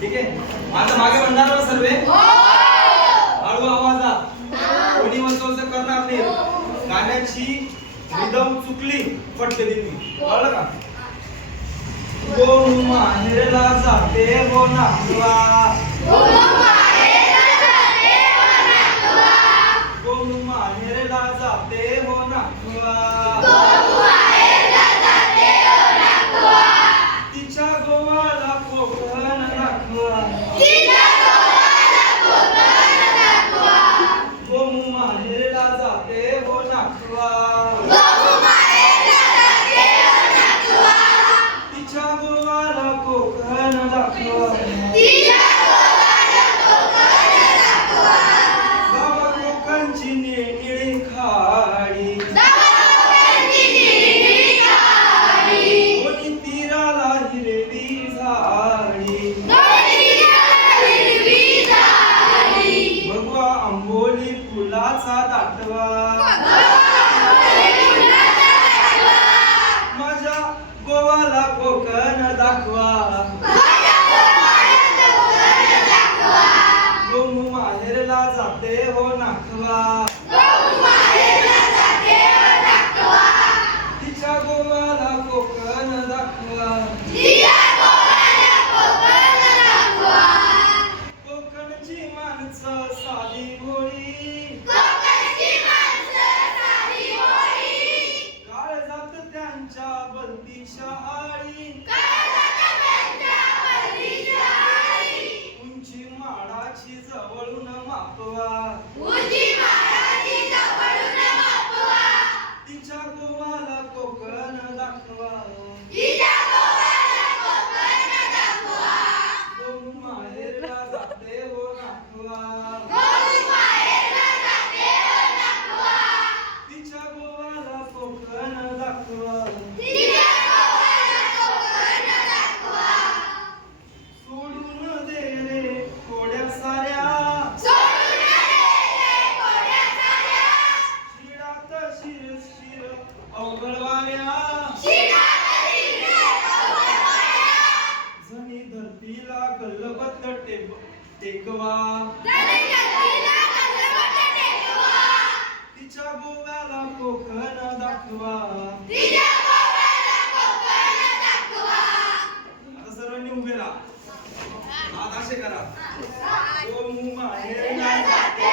ठीक आहे. माझा मागे म्हणणार ना सर्वे. हळू आवाजात कोणी म्हणतो असं करणार नाही. गाण्याची रिदम चुकली पटकन कळलं का? गोनू माहेरला जाते हो नातवा, गोनू माहेरला जाते हो नातवा, तिच्या गोवाला कोकण दाखवा, गोनू माहेरला जाते हो नातवा, तिच्या गोवाला कोकण दाखवा, गावा कोकणची निळी खाडी, कोणी तीराला हिरवी झाडी, भगवा आंबोली फुलाचा दाटवा, माझ्या गोवाला कोकण दाखवा, गोनू माहेरला जाते हो नाखवा, तिच्या गोवाला कोकण दाखवा, कोकणची माणसं साधी भोळी, काळजात त्यांच्या बलती शहाळी, उंची माडाची जवळून मापवा, तिच्या गोवाला कोकण दाखवा, गोनू माहेरला जाते हो नाखवा, तिच्या गोवाला कोकण दाखवा, सोडून दे रे कोड्या साऱ्या, शिरात शिर शिर अवघडवाऱ्या, जणी धरतीला गल्लबद्ध टेकवा, तिच्या गोव्याला कोकण दाखवा. आता सर्वांनी उभे राहा, हात असे करा. गोनू माहेरला जाते